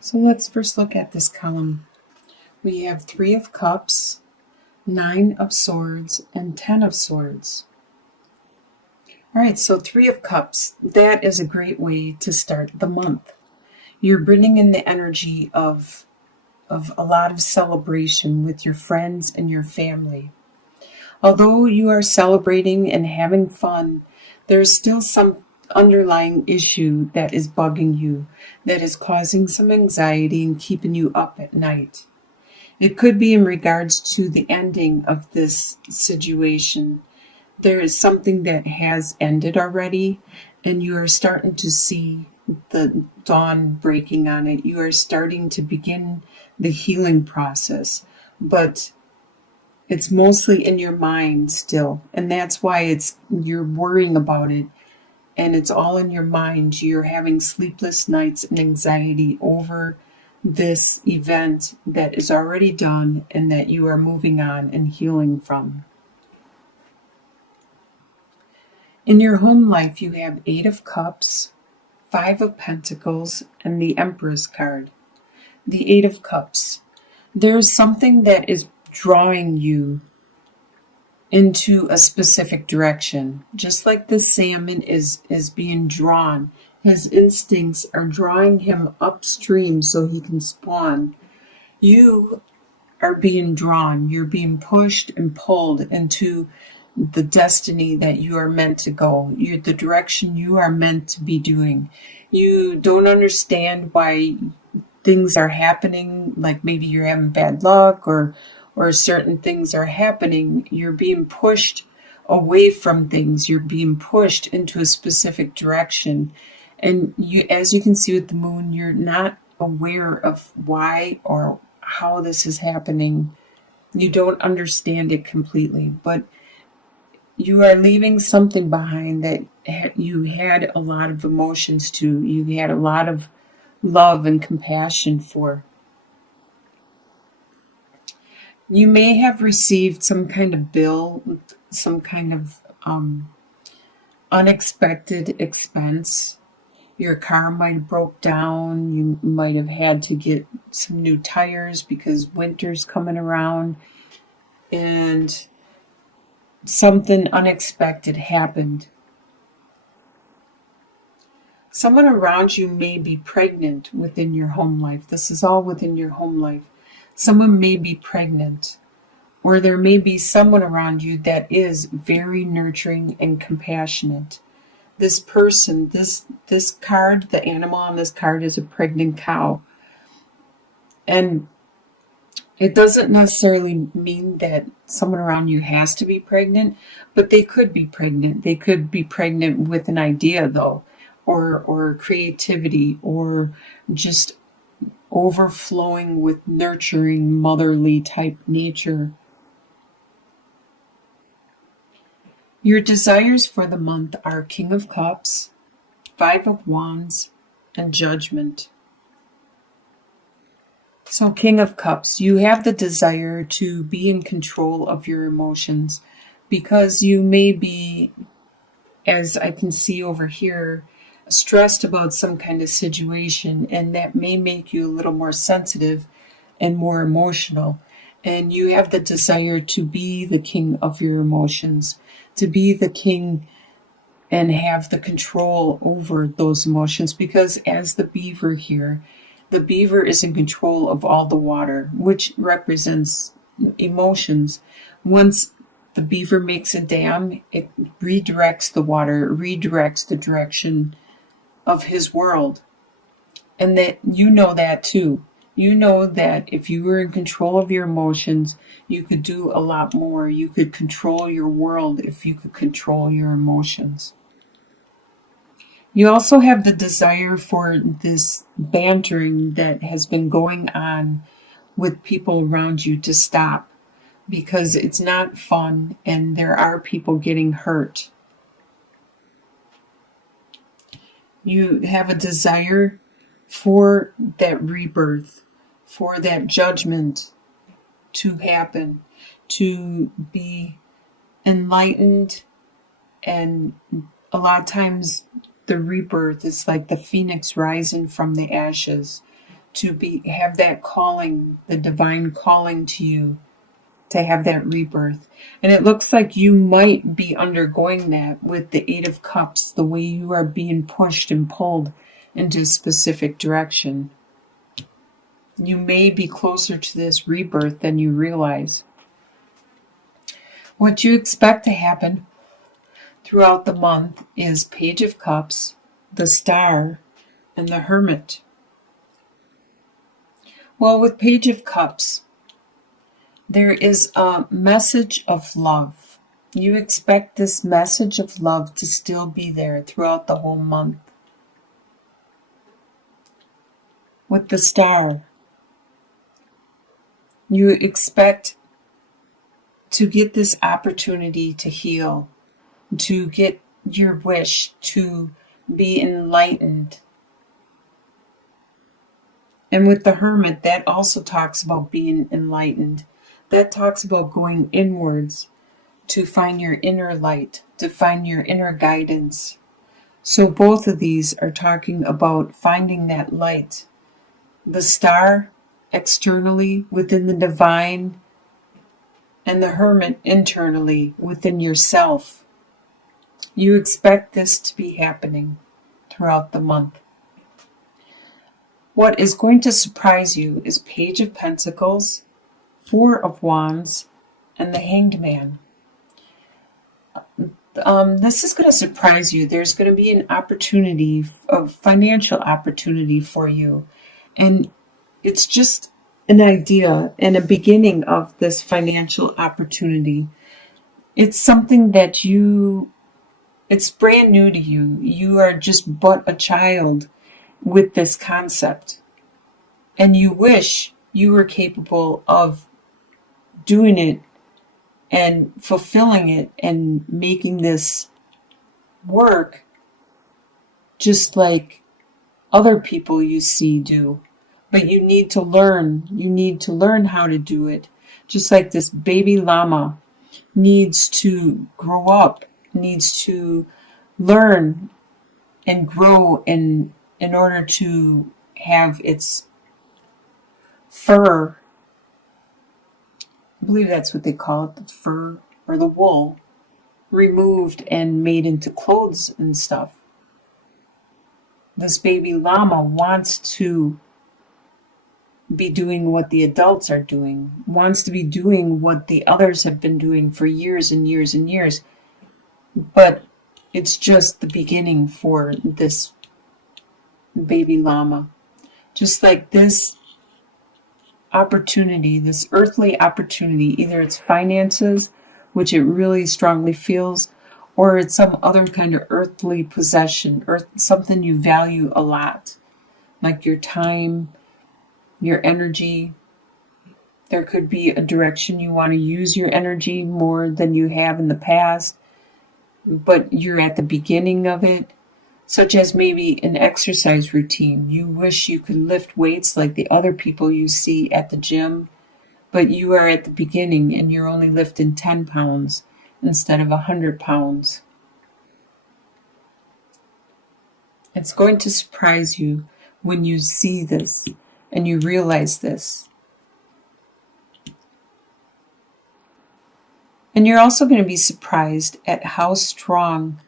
So let's first look at this column. We have 3 of Cups, 9 of Swords, and 10 of Swords. All right, so 3 of Cups, that is a great way to start the month. You're bringing in the energy of a lot of celebration with your friends and your family. Although you are celebrating and having fun, there's still some underlying issue that is bugging you, that is causing some anxiety and keeping you up at night. It could be in regards to the ending of this situation. There is something that has ended already, and you are starting to see the dawn breaking on it. You are starting to begin the healing process, but it's mostly in your mind still, and that's why you're worrying about it, and it's all in your mind. You're having sleepless nights and anxiety over this event that is already done and that you are moving on and healing from. In your home life, you have 8 of Cups, 5 of Pentacles, and the Empress card. The 8 of Cups. There's something that is drawing you into a specific direction. Just like the salmon is being drawn. His instincts are drawing him upstream so he can spawn. You are being drawn. You're being pushed and pulled into the destiny that you are meant to go. The direction you are meant to be doing. You don't understand why things are happening, like maybe you're having bad luck or certain things are happening. You're being pushed away from things. You're being pushed into a specific direction. And as you can see with the moon, you're not aware of why or how this is happening. You don't understand it completely, but you are leaving something behind that you had a lot of emotions to. You had a lot of love and compassion for. You may have received some kind of bill, some kind of unexpected expense. Your car might have broke down. You might have had to get some new tires because winter's coming around. And something unexpected happened. Someone around you may be pregnant within your home life. This is all within your home life. Someone may be pregnant, or there may be someone around you that is very nurturing and compassionate. This person, this card, the animal on this card is a pregnant cow. And it doesn't necessarily mean that someone around you has to be pregnant, but they could be pregnant. They could be pregnant with an idea, though, or creativity, or just overflowing with nurturing, motherly type nature. Your desires for the month are King of Cups, 5 of Wands, and Judgment. So King of Cups, you have the desire to be in control of your emotions because you may be, as I can see over here, stressed about some kind of situation, and that may make you a little more sensitive and more emotional. And you have the desire to be the king of your emotions, to be the king and have the control over those emotions, because as the beaver here, the beaver is in control of all the water, which represents emotions. Once the beaver makes a dam, it redirects the water, it redirects the direction of his world. And that you know that too. You know that if you were in control of your emotions, you could do a lot more. You could control your world if you could control your emotions. You also have the desire for this bantering that has been going on with people around you to stop, because it's not fun and there are people getting hurt. You have a desire for that rebirth, for that judgment to happen, to be enlightened. And a lot of times the rebirth is like the phoenix rising from the ashes. have that calling, the divine calling to you, to have that rebirth. And it looks like you might be undergoing that with the Eight of Cups, the way you are being pushed and pulled into a specific direction. You may be closer to this rebirth than you realize. What you expect to happen throughout the month is Page of Cups, the Star, and the Hermit. Well, with Page of Cups, there is a message of love. You expect this message of love to still be there throughout the whole month. With the Star, you expect to get this opportunity to heal, to get your wish to be enlightened. And with the Hermit, that also talks about being enlightened. That talks about going inwards to find your inner light, to find your inner guidance. So both of these are talking about finding that light. The Star externally within the divine, and the Hermit internally within yourself. You expect this to be happening throughout the month. What is going to surprise you is Page of Pentacles, Four of Wands, and the Hanged Man. This is going to surprise you. There's going to be an opportunity, a financial opportunity for you. And it's just an idea and a beginning of this financial opportunity. It's something that it's brand new to you. You are just but a child with this concept. And you wish you were capable of doing it and fulfilling it and making this work just like other people you see do. But you need to learn. You need to learn how to do it. Just like this baby llama needs to grow up, needs to learn and grow in order to have its fur, I believe that's what they call it, the fur or the wool, removed and made into clothes and stuff. This baby llama wants to be doing what the adults are doing, wants to be doing what the others have been doing for years and years and years. But it's just the beginning for this baby llama. Just like this opportunity, this earthly opportunity, either it's finances, which it really strongly feels, or it's some other kind of earthly possession, or something you value a lot, like your time, your energy. There could be a direction you want to use your energy more than you have in the past, but you're at the beginning of it, such as maybe an exercise routine. You wish you could lift weights like the other people you see at the gym, but you are at the beginning and you're only lifting 10 pounds instead of 100 pounds. It's going to surprise you when you see this and you realize this. And you're also going to be surprised at how strong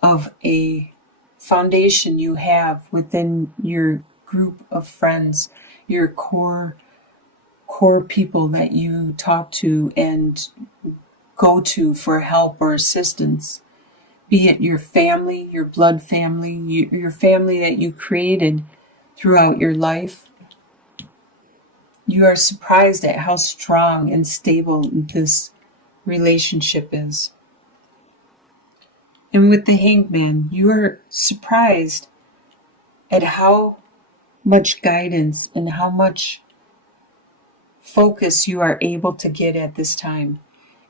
of a foundation you have within your group of friends, your core people that you talk to and go to for help or assistance. Be it your family, your blood family, your family that you created throughout your life. You are surprised at how strong and stable this relationship is. And with the Hanged Man, you are surprised at how much guidance and how much focus you are able to get at this time.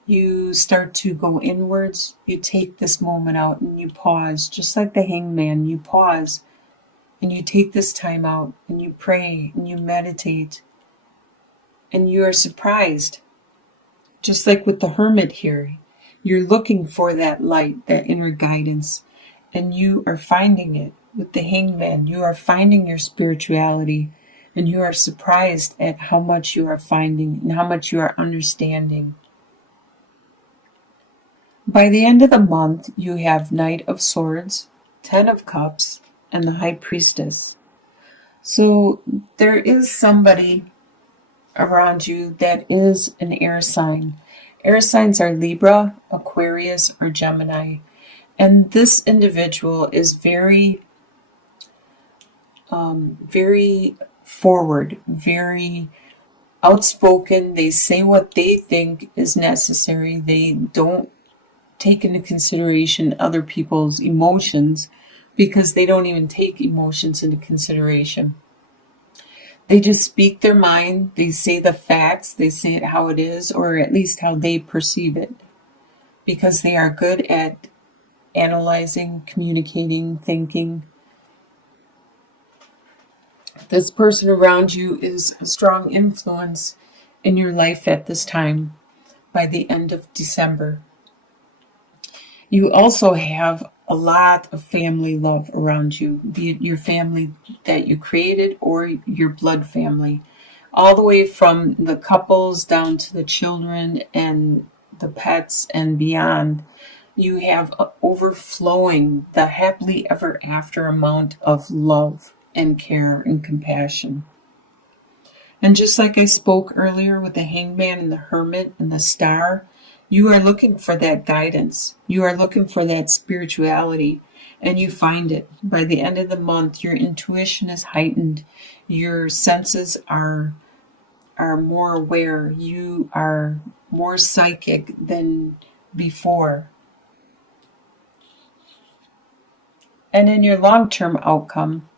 You start to go inwards. You take this moment out and you pause, just like the Hanged Man. You pause and you take this time out and you pray and you meditate. And you are surprised, just like with the Hermit here. You're looking for that light, that inner guidance, and you are finding it. With the Hanged Man, you are finding your spirituality. And you are surprised at how much you are finding and how much you are understanding. By the end of the month, you have Knight of Swords, Ten of Cups, and the High Priestess. So there is somebody around you that is an air sign. Air signs are Libra, Aquarius, or Gemini. And this individual is very forward, very outspoken. They say what they think is necessary. They don't take into consideration other people's emotions because they don't even take emotions into consideration. They just speak their mind. They say the facts. They say it how it is, or at least how they perceive it, because they are good at analyzing, communicating, thinking. This person around you is a strong influence in your life at this time by the end of December. You also have a lot of family love around you, be it your family that you created or your blood family, all the way from the couples down to the children and the pets and beyond. You have overflowing, the happily ever after amount of love and care and compassion. And just like I spoke earlier with the Hangman and the Hermit and the Star, you are looking for that guidance. You are looking for that spirituality, and you find it. By the end of the month, your intuition is heightened. Your senses are more aware. You are more psychic than before. And in your long-term outcome,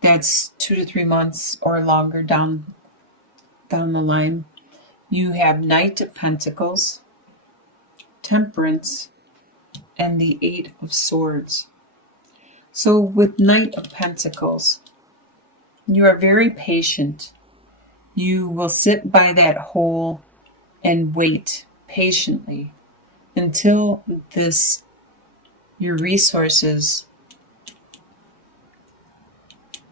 that's 2 to 3 months or longer down the line, you have Knight of Pentacles, Temperance, and the Eight of Swords. So with Knight of Pentacles, you are very patient. You will sit by that hole and wait patiently until your resources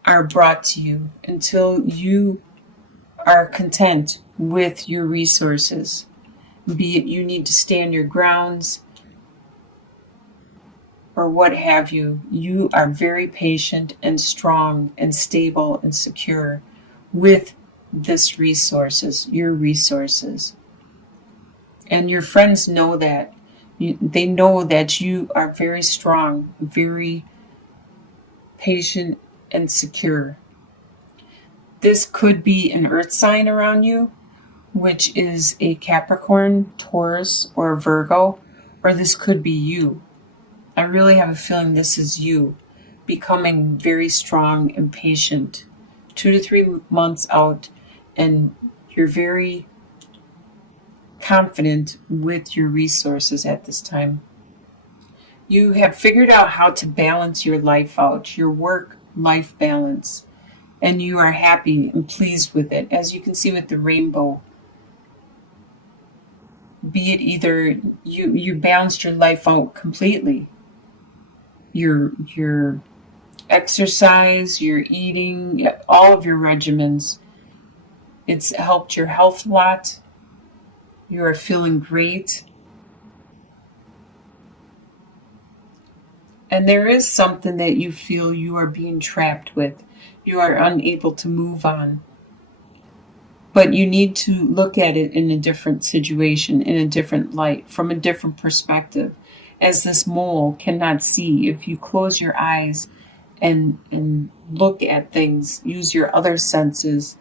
are brought to you, until you are content with your resources. Be it you need to stand your grounds or what have you. You are very patient and strong and stable and secure with this resources, your resources. And your friends know that. They know that you are very strong, very patient and secure. This could be an earth sign around you, which is a Capricorn, Taurus, or a Virgo, or this could be you. I really have a feeling this is you becoming very strong and patient 2 to 3 months out, and you're very confident with your resources at this time. You have figured out how to balance your life out, your work-life balance, and you are happy and pleased with it. As you can see with the rainbow, be it either you balanced your life out completely, your exercise, your eating, all of your regimens. It's helped your health a lot. You are feeling great. And there is something that you feel you are being trapped with. You are unable to move on. But you need to look at it in a different situation, in a different light, from a different perspective. As this mole cannot see, if you close your eyes and look at things, use your other senses,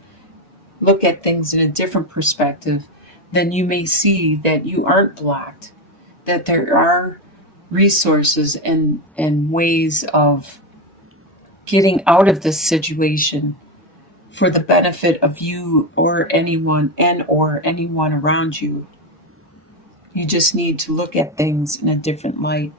look at things in a different perspective, then you may see that you aren't blocked, that there are resources and ways of getting out of this situation for the benefit of you or anyone around you. You just need to look at things in a different light.